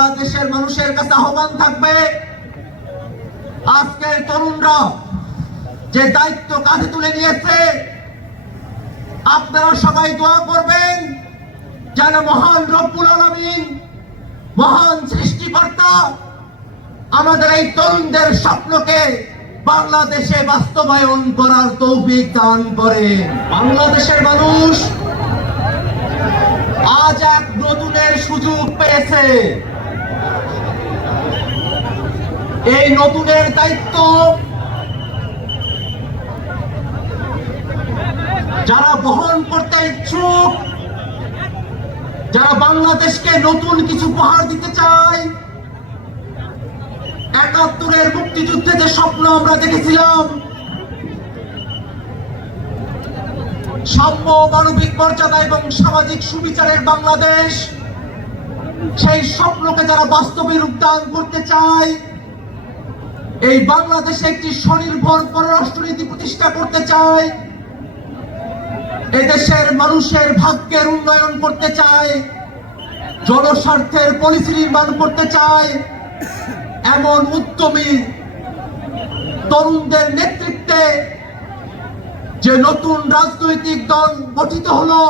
সারা দেশের মানুষের কাছে আহ্বান থাকবে। আজকের তরুণরা যে দায়িত্ব কাঁধে তুলে নিয়েছে, আপনারা সবাই দোয়া করবেন যেন মহান রব্বুল আলমিন, মহান সৃষ্টিকর্তা আমাদের এই তরুণদের স্বপ্নকে বাংলাদেশে বাস্তবায়ন করার তৌফিক দান করে বাংলাদেশের মানুষ আজ এক নতুনের সুযোগ পেয়েছে। এই নতুনের দায়িত্ব। যারা বহন করতে ইচ্ছুক, যারা বাংলাদেশকে নতুন কিছু উপহার দিতে চায়, একাত্তরের মুক্তিযুদ্ধে যে স্বপ্ন আমরা দেখেছিলাম, সাম্য মানবিক মর্যাদা এবং সামাজিক সুবিচারের বাংলাদেশ, সেই স্বপ্নকে যারা বাস্তবে রূপদান করতে চায় এই বাংলাদেশে একটি স্বনির্ভর পররাষ্ট্রনীতি প্রতিষ্ঠা করতে চায়। এদেশের মানুষের ভাগ্যের উন্নয়ন করতে চায়। জনস্বার্থের পলিসি নির্মাণ করতে চায়। এমন উদ্যমী তরুণদের নেতৃত্বে যে নতুন রাজনৈতিক দল গঠিত হলো,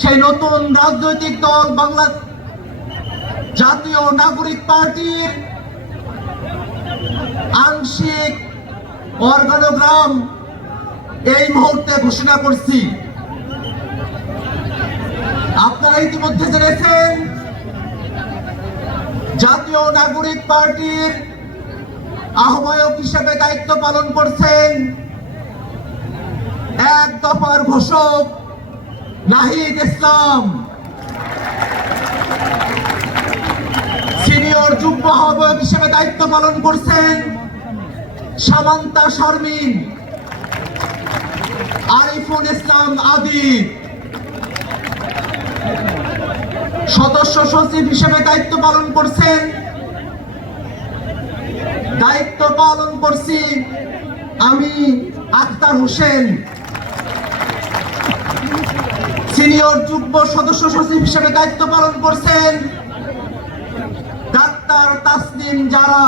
সেই নতুন রাজনৈতিক দল বাংলা জাতীয় নাগরিক পার্টির আংশিক অর্গানোগ্রাম এই মুহূর্তে ঘোষণা করছি। আপনারা ইতিমধ্যে জেনেছেন, জাতীয় নাগরিক পার্টির আহ্বায়ক হিসেবে দায়িত্ব পালন করছেন এক দফার ঘোষক নাহিদ ইসলাম। সিনিয়র যুগ্ম আহ্বায়ক হিসেবে দায়িত্ব পালন করছেন সামান্তা শারমিন আরিফুল ইসলাম আদিব সদস্য সচিব হিসেবে দায়িত্ব পালন করছেন। দায়িত্ব পালন করছি আমি আক্তার হোসেন, সিনিয়র যুগ্ম সদস্য সচিব হিসেবে দায়িত্ব পালন করছেন। ডাক্তার তাসনিম জারা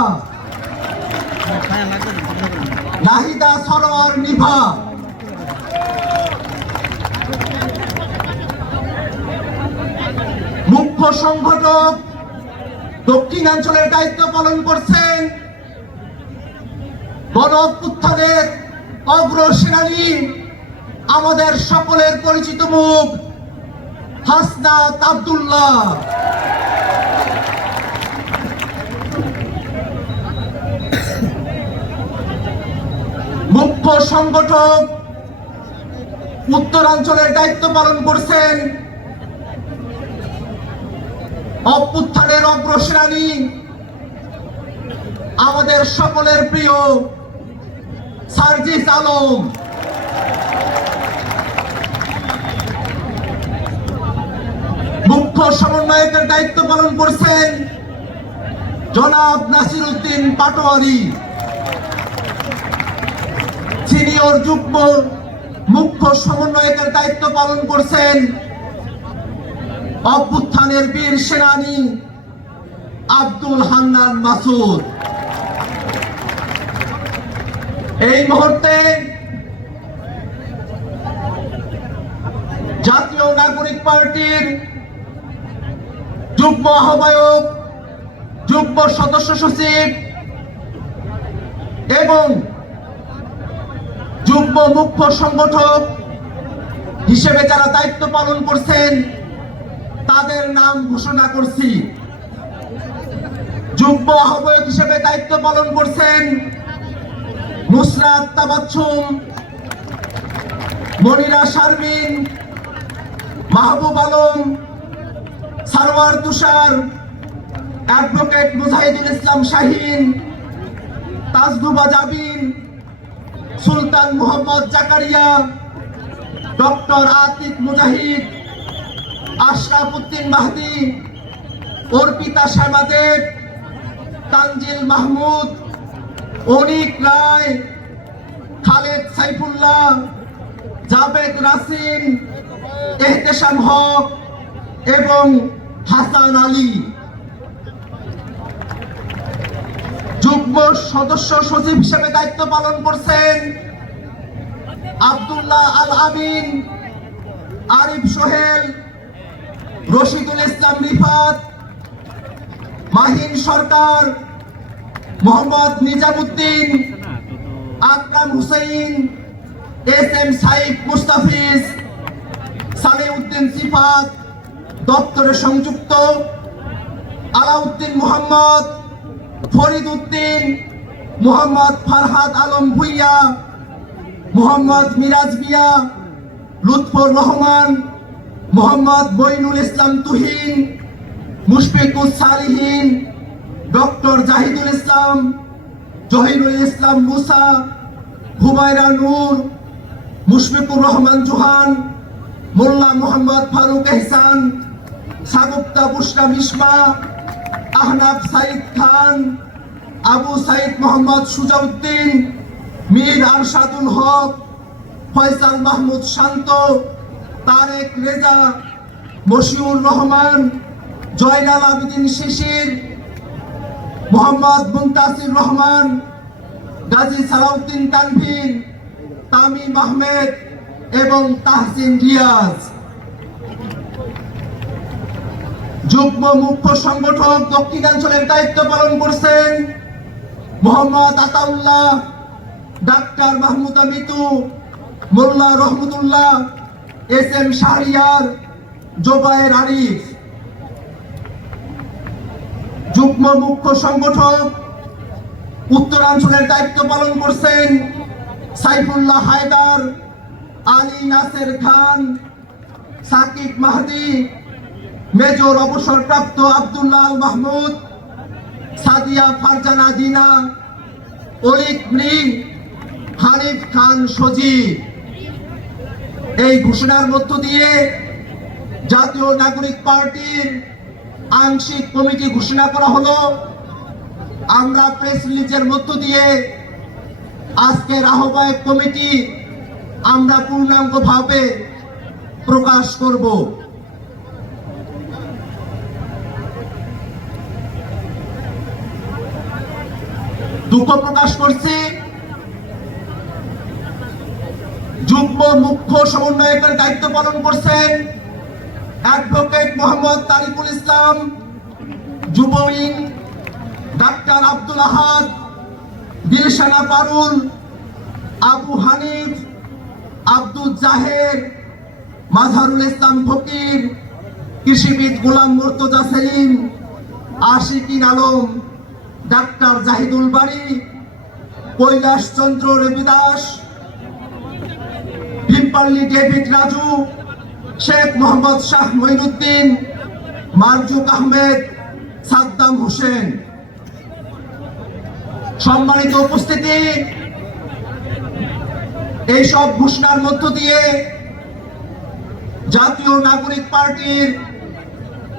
নাহিদা সরোয়ার নিভা। মুখ্য সংগঠক দক্ষিণাঞ্চলের দায়িত্ব পালন করছেন গণ অভ্যুত্থানের অগ্রসেনানী, আমাদের সকলের পরিচিত মুখ হাসনাত আব্দুল্লাহ। মুখ্য সংগঠক উত্তরাঞ্চলের দায়িত্ব পালন করছেন অভ্যুত্থানের অগ্রসেনানী, আমাদের সকলের প্রিয় সার্জিস আলম। মুখ্য সমন্বয়কের দায়িত্ব পালন করছেন জনাব নাসির উদ্দিন পাটোয়ারি। সিনিয়র যুগ্ম মুখ্য সমন্বয়কের দায়িত্ব পালন করছেন অভ্যুত্থানের বীর সেনানী আব্দুল হান্নান মাসুদ। এই মুহূর্তে জাতীয় নাগরিক পার্টির যুগ্ম আহ্বায়ক, যুগ্ম সদস্য সচিব এবং যুগ্ম মুখ্য সংগঠক হিসেবে যারা দায়িত্ব পালন করছেন, তাদের নাম ঘোষণা করছি। যুগ্ম আহ্বায়ক হিসেবে দায়িত্ব পালন করছেন নুসরাত তাবাচ্ছুম, মনিরা শারমিন, মাহবুব আলম, সারোয়ার তুষার, অ্যাডভোকেট মুজাহিদুল ইসলাম শাহিন তাজদুবা জাবিন সুলতান মোহাম্মদ জাকারিয়া, ডক্টর আতিক মুজাহিদ, আশরাফ উদ্দিন মাহদি, অর্পিতা শ্যামাদেব তানজিল মাহমুদ, অনিক রায়, খালেদ সাইফুল্লাহ, জাবেদ রাসিন এহতেশাম হক এবং হাসান আলী। যুগ্ম সদস্য সচিব হিসেবে দায়িত্ব পালন করছেন আব্দুল্লাহ আল আমিন আরিফ সোহেল, রশিদুল ইসলাম রিফাত, মাহিন সরকার, মোহাম্মদ নিজামুদ্দিন, আকরাম হুসাইন, এস এম সাইফ মুস্তাফিজ, সালেউদ্দিন সিফাত, দপ্তরে সংযুক্ত, আলাউদ্দিন মোহাম্মদ ফরিদ উদ্দিন মোহাম্মদ ফারহাদ আলম ভুইয়া, মোহাম্মদ মিরাজ মিয়া, লুৎফর রহমান, মোহাম্মদ বইনুল ইসলাম তুহিন মুশফিকুল সালিহিন, ডক্টর জাহিদুল ইসলাম, জহিরুল ইসলাম মুসা, হুমায়রা নূর, মুশফিকুর রহমান জোহান, মোল্লা মোহাম্মদ ফারুক এহসান সাগুপ্তা বুশরা মিসমা আহনাব সাইদ খান, আবু সাইদ মোহাম্মদ সুজাউদ্দিন, মীর আরশাদুল হক, ফয়সাল মাহমুদ শান্ত, তারেক রেজা, মশিউর রহমান, জয়নাল আবিদিন শিশির, মোহাম্মদ মুন্তাসির রহমান, গাজী সালাউদ্দিন তানভীর, তামিম আহমেদ এবং তাহসিন রিয়াজ। যুগ্ম মুখ্য সংগঠক দক্ষিণাঞ্চলের দায়িত্ব পালন করছেন Mohammad Ataullah, doctor Mahmuda Mitu, Molla Rahmatullah, S M Shahriar, Zubair Arif. যুগ্ম মুখ্য সংগঠক উত্তরাঞ্চলের দায়িত্ব পালন করছেন সাইফুল্লাহ হায়দার, আলী নাসের খান, সাকিব মাহদি মেজর অবসরপ্রাপ্ত আব্দুল্লাহ আল মাহমুদ, সাদিয়া ফারজানা দিনা অলিক মৃগ হানিফ খান সজীব এই ঘোষণার মধ্য দিয়ে জাতীয় নাগরিক পার্টির আংশিক কমিটি ঘোষণা করা হলো। আমরা প্রেস রিলিজের মধ্য দিয়ে আজকের আহ্বায়ক কমিটি আমরা পূর্ণাঙ্গভাবে প্রকাশ করব। দুঃখ প্রকাশ করছি। যুগ্ম মুখ্য সমন্বয়কের দায়িত্ব পালন করছেন অ্যাডভোকেট মোহাম্মদ তারিকুল ইসলাম যুব উইং ডাক্তার আব্দুল আহাদ, দিলশানা পারুল, আবু হানিফ, আব্দুল জাহের, মাঝারুল ইসলাম ফকির, কৃষিবিদ গোলাম মুর্তজা সেলিম, আশিকিন আলম ডাক্তার জাহিদুল বাড়ি কৈলাস চন্দ্র রবিদাস, ভীমপাল্লি ডেভিড রাজু, শেখ মোহাম্মদ শাহ মঈনুদ্দিন মারজুক আহমেদ, সাদ্দাম হোসেন। সম্মানিত উপস্থিতি, এই সব ঘোষণার মধ্য দিয়ে জাতীয় নাগরিক পার্টির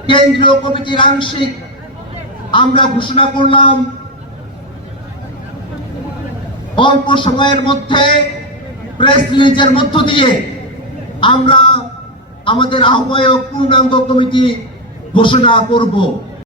কেন্দ্রীয় কমিটির আংশিক আমরা ঘোষণা করলাম, অল্প সময়ের মধ্যে প্রেস রিলিজের মধ্য দিয়ে আমরা আমাদের আহ্বায়ক পূর্ণাঙ্গ কমিটি ঘোষণা করব।